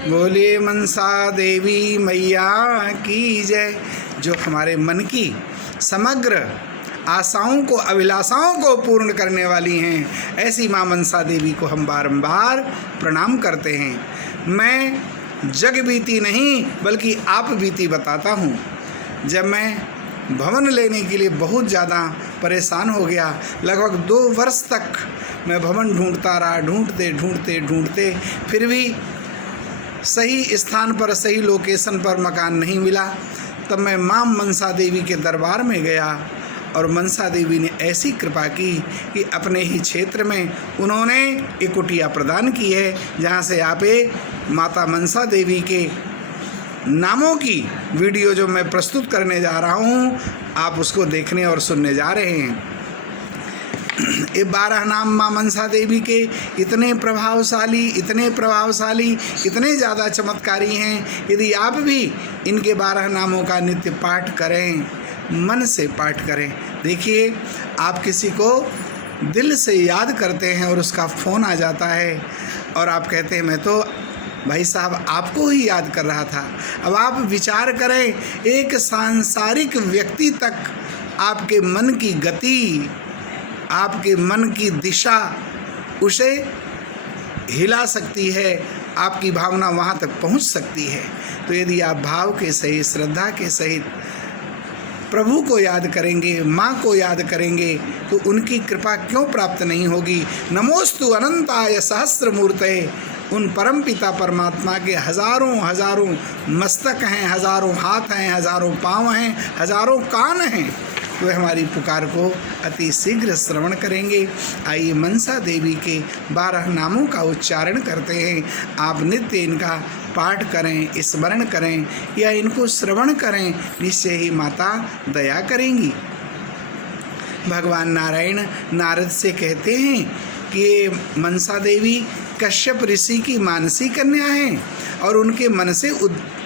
बोलिए मनसा देवी मैया की जय। जो हमारे मन की समग्र आशाओं को, अभिलाषाओं को पूर्ण करने वाली हैं, ऐसी माँ मनसा देवी को हम बारंबार प्रणाम करते हैं। मैं जग बीती नहीं बल्कि आप बीती बताता हूँ। जब मैं भवन लेने के लिए बहुत ज़्यादा परेशान हो गया, लगभग 2 वर्ष तक मैं भवन ढूंढता रहा, ढूंढते फिर भी सही स्थान पर, सही लोकेशन पर मकान नहीं मिला। तब मैं माँ मनसा देवी के दरबार में गया और मनसा देवी ने ऐसी कृपा की कि अपने ही क्षेत्र में उन्होंने एक कुटिया प्रदान की है, जहाँ से आप माता मनसा देवी के नामों की वीडियो जो मैं प्रस्तुत करने जा रहा हूँ, आप उसको देखने और सुनने जा रहे हैं। ये 12 नाम माँ मनसा देवी के इतने प्रभावशाली, इतने ज़्यादा चमत्कारी हैं। यदि आप भी इनके 12 नामों का नित्य पाठ करें, मन से पाठ करें, देखिए आप किसी को दिल से याद करते हैं और उसका फ़ोन आ जाता है और आप कहते हैं मैं तो भाई साहब आपको ही याद कर रहा था। अब आप विचार करें, एक सांसारिक व्यक्ति तक आपके मन की गति, आपके मन की दिशा उसे हिला सकती है, आपकी भावना वहाँ तक पहुँच सकती है। तो यदि आप भाव के सहित, श्रद्धा के सहित प्रभु को याद करेंगे, माँ को याद करेंगे, तो उनकी कृपा क्यों प्राप्त नहीं होगी। नमोस्तु अनंताय सहस्रमूर्तये। उन परमपिता परमात्मा के हजारों मस्तक हैं, हजारों हाथ हैं, हजारों पाँव हैं, हजारों कान हैं। वे हमारी पुकार को अति शीघ्र श्रवण करेंगे। आइए मनसा देवी के 12 नामों का उच्चारण करते हैं। आप नित्य इनका पाठ करें, स्मरण करें या इनको श्रवण करें, निश्चय ही माता दया करेंगी। भगवान नारायण नारद से कहते हैं कि मनसा देवी कश्यप ऋषि की मानसी कन्या हैं और उनके मन से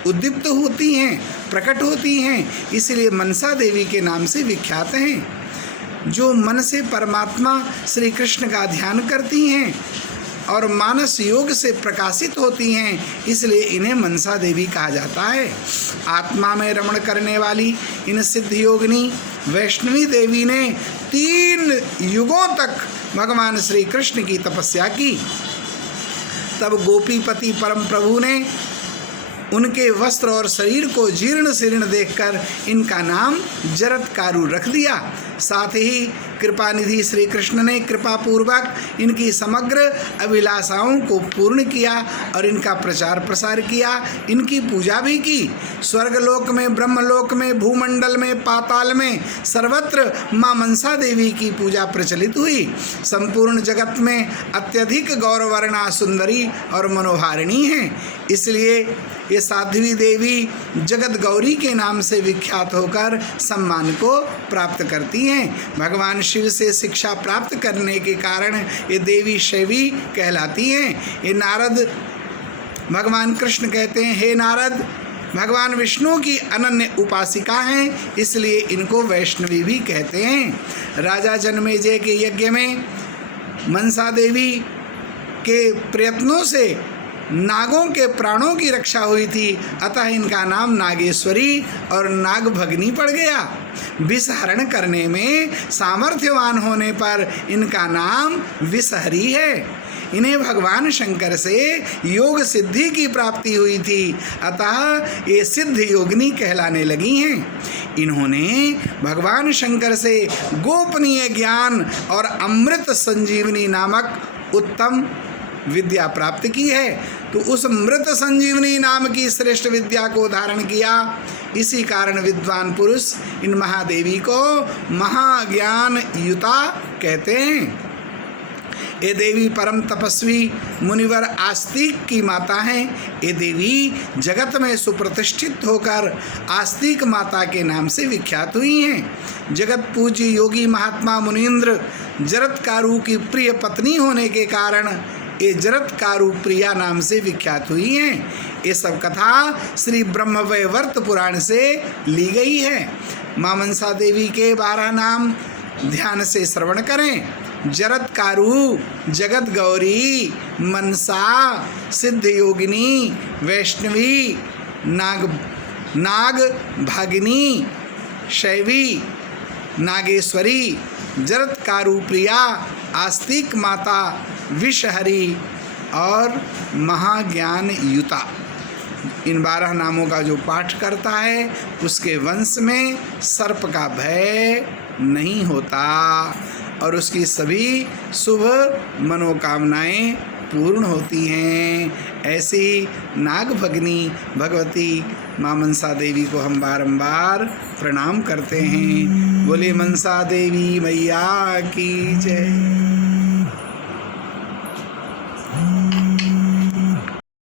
उद्दीप्त होती हैं, प्रकट होती हैं, इसलिए मनसा देवी के नाम से विख्यात हैं। जो मन से परमात्मा श्री कृष्ण का ध्यान करती हैं और मानस योग से प्रकाशित होती हैं, इसलिए इन्हें मनसा देवी कहा जाता है। आत्मा में रमण करने वाली इन सिद्ध योगिनी वैष्णवी देवी ने 3 युगों तक भगवान श्री कृष्ण की तपस्या की। तब गोपीपति परम प्रभु ने उनके वस्त्र और शरीर को जीर्ण शीर्ण देखकर इनका नाम जरत्कारु रख दिया। साथ ही कृपानिधि श्री कृष्ण ने कृपा पूर्वक इनकी समग्र अभिलाषाओं को पूर्ण किया और इनका प्रचार प्रसार किया, इनकी पूजा भी की। स्वर्गलोक में, ब्रह्मलोक में, भूमंडल में, पाताल में, सर्वत्र माँ मनसा देवी की पूजा प्रचलित हुई। संपूर्ण जगत में अत्यधिक गौरवर्णा, सुंदरी और मनोहारिणी हैं। इसलिए ये साध्वी देवी जगत गौरी के नाम से विख्यात होकर सम्मान को प्राप्त करती हैं। भगवान शिव से शिक्षा प्राप्त करने के कारण ये देवी शैवी कहलाती हैं। ये नारद, भगवान कृष्ण कहते हैं, हे नारद, भगवान विष्णु की अनन्य उपासिका हैं, इसलिए इनको वैष्णवी भी कहते हैं। राजा जनमेजय के यज्ञ में मनसा देवी के प्रयत्नों से नागों के प्राणों की रक्षा हुई थी, अतः इनका नाम नागेश्वरी और नागभगनी पड़ गया। विषहरण करने में सामर्थ्यवान होने पर इनका नाम विषहरी है। इन्हें भगवान शंकर से योग सिद्धि की प्राप्ति हुई थी, अतः ये सिद्ध योगिनी कहलाने लगी हैं। इन्होंने भगवान शंकर से गोपनीय ज्ञान और अमृत संजीवनी नामक उत्तम विद्या प्राप्त की है। तो उस मृत संजीवनी नाम की श्रेष्ठ विद्या को धारण किया। इसी कारण विद्वान पुरुष इन महादेवी को महाज्ञान युता कहते हैं। ये देवी परम तपस्वी मुनिवर आस्तिक की माता हैं। ये देवी जगत में सुप्रतिष्ठित होकर आस्तिक माता के नाम से विख्यात हुई हैं। जगत पूज्य योगी महात्मा मुनीन्द्र जरत्कारु की प्रिय पत्नी होने के कारण ये जरत्कारु प्रिया नाम से विख्यात हुई हैं। ये सब कथा श्री ब्रह्मवैवर्त पुराण से ली गई है। माँ मनसा देवी के 12 नाम ध्यान से श्रवण करें जरत्कारु, जगत गौरी, मनसा, सिद्ध योगिनी, वैष्णवी, नाग भागिनी, शैवी, नागेश्वरी, जरत्कारु प्रिया, आस्तिक माता, विषहरी और महाज्ञान युता। इन 12 नामों का जो पाठ करता है उसके वंश में सर्प का भय नहीं होता और उसकी सभी शुभ मनोकामनाएं पूर्ण होती हैं। ऐसी नाग भगिनी भगवती माँ मनसा देवी को हम बारंबार प्रणाम करते हैं। बोले मनसा देवी मैया की जय।